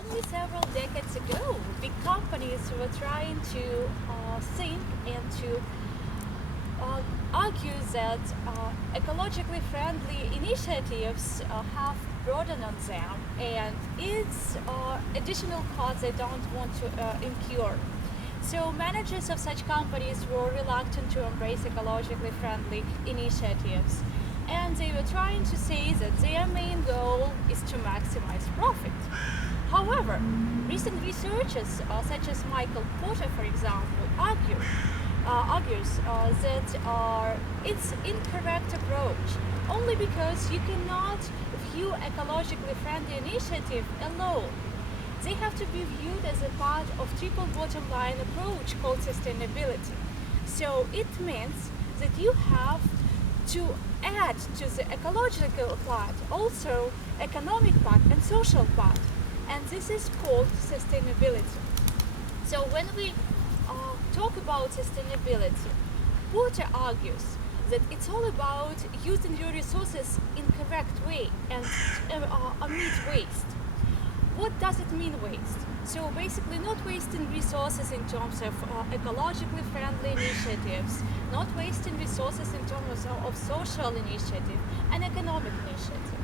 only several decades ago, big companies were trying to think and to argue that ecologically friendly initiatives have burden on them, and it's additional costs they don't want to incur. So managers of such companies were reluctant to embrace ecologically friendly initiatives, and they were trying to say that their main goal is to maximize profit. However, recent researchers, such as Michael Porter, for example, argues that it's incorrect approach, only because you cannot view ecologically friendly initiative alone. They have to be viewed as a part of triple bottom line approach called sustainability. So it means that you have to add to the ecological part also economic part and social part, and this is called sustainability. So when we talk about sustainability, Porter argues that it's all about using your resources in correct way and omit waste. What does it mean, waste? So basically not wasting resources in terms of ecologically friendly initiatives, not wasting resources in terms of social initiative and economic initiative.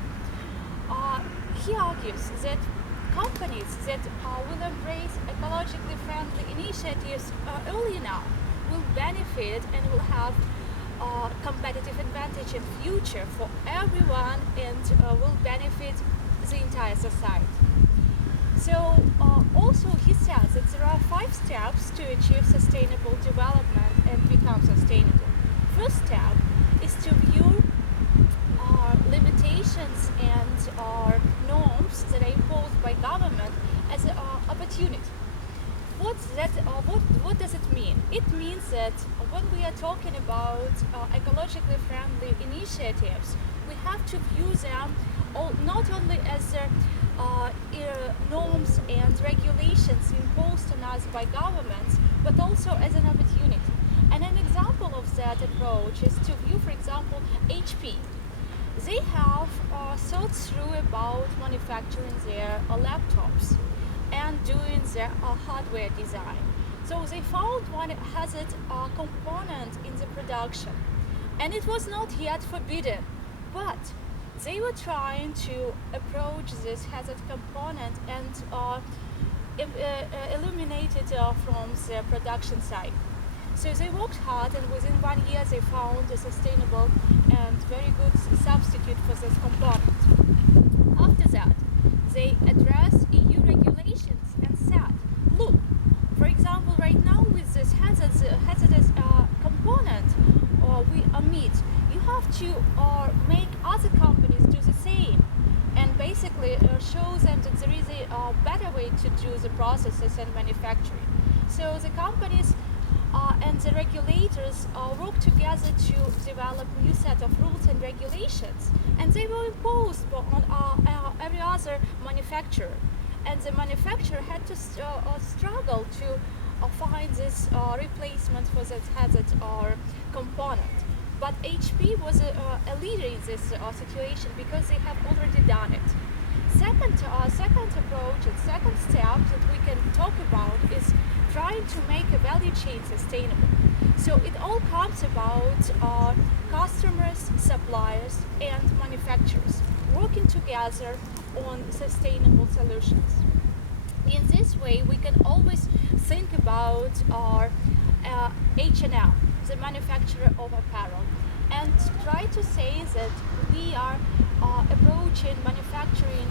He argues that companies that will embrace ecologically friendly initiatives early now will benefit and will have competitive advantage in future for everyone, and will benefit the entire society. So also he says that there are 5 steps to achieve sustainable development and become sustainable. First step is to view limitations and norms that are imposed by government as an opportunity. What does it mean? It means that when we are talking about ecologically friendly initiatives, we have to view them not only as norms and regulations imposed on us by governments, but also as an opportunity. And an example of that approach is to view, for example, HP. They have thought through about manufacturing their laptops and doing their hardware design. So they found one hazard component in the production, and it was not yet forbidden, but they were trying to approach this hazard component and eliminate it from the production side. So they worked hard, and within 1 year they found a sustainable and very good substitute for this component. After that, they addressed EU regulations and said, look, for example, right now with this hazardous component we emit, you have to make other companies do the same, and basically show them that there is a better way to do the processes and manufacturing. So the companies and the regulators work together to develop new set of rules and regulations, and they were imposed on every other manufacturer, and the manufacturer had to struggle to find this replacement for that hazard component. But HP was a leader in this situation because they have already done it. Second approach and second step that we can talk about is trying to make a value chain sustainable. So it all comes about customers, suppliers, and manufacturers working together on sustainable solutions. In this way, we can always think about our H&M, the manufacturer of apparel, and try to say that we are approaching manufacturing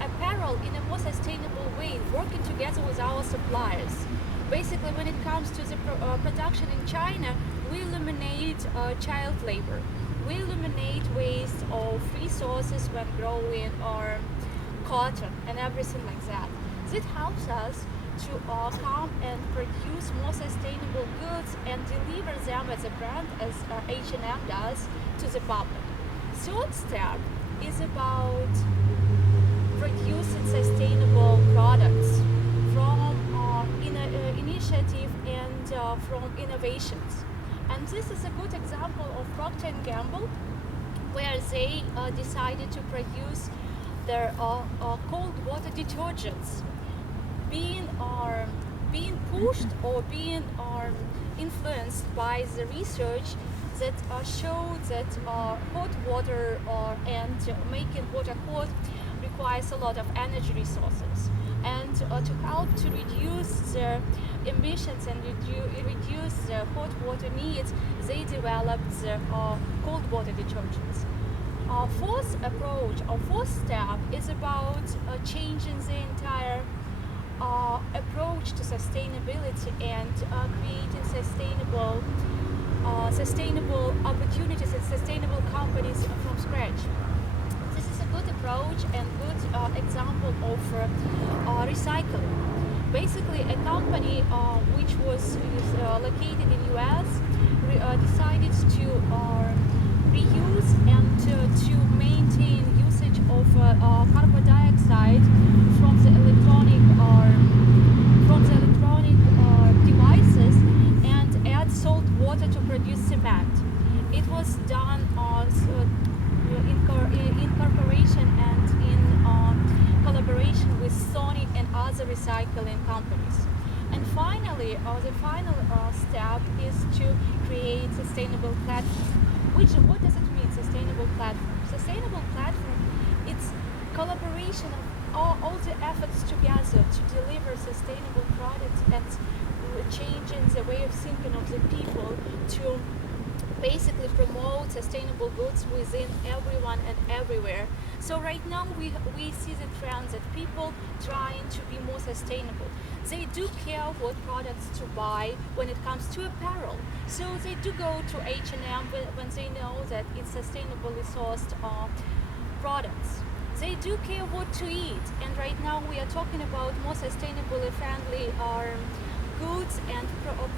apparel in a more sustainable way, working together with our suppliers. Basically, when it comes to the production in China, we eliminate child labor. We eliminate waste of resources when growing or cotton and everything like that. This helps us to come and produce more sustainable goods and deliver them as a brand, as H&M does, to the public. Third step is about producing sustainable products from initiative and from innovations. And this is a good example of Procter & Gamble, where they decided to produce there are cold water detergents being pushed or being influenced by the research that show that hot water and making water hot requires a lot of energy resources. And to help to reduce the emissions and reduce the hot water needs, they developed the cold water detergents. Our fourth approach, our fourth step, is about changing the entire approach to sustainability and creating sustainable opportunities and sustainable companies from scratch. This is a good approach and good example of recycling. Basically, a company which was located in US decided to reuse and to maintain usage of carbon dioxide from the electronic devices and add salt water to produce cement. It was done in cooperation and in collaboration with Sony and other recycling companies. And finally, the final step is to create sustainable platform. What does it mean, sustainable platform? Sustainable platform, it's collaboration of all the efforts together to deliver sustainable products and changing the way of thinking of the people to basically promote sustainable goods within everyone and everywhere. So right now we see the trend that people trying to be more sustainable. They do care what products to buy when it comes to apparel. So they do go to H&M when they know that it's sustainably sourced products. They do care what to eat, and right now we are talking about more sustainably friendly goods and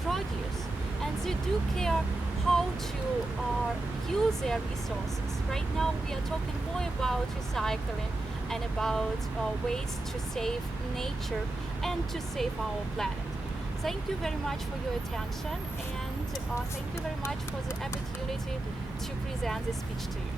produce. And they do care how to use their resources. Right now we are talking more about recycling and about ways to save nature and to save our planet. Thank you very much for your attention, and thank you very much for the opportunity to present this speech to you.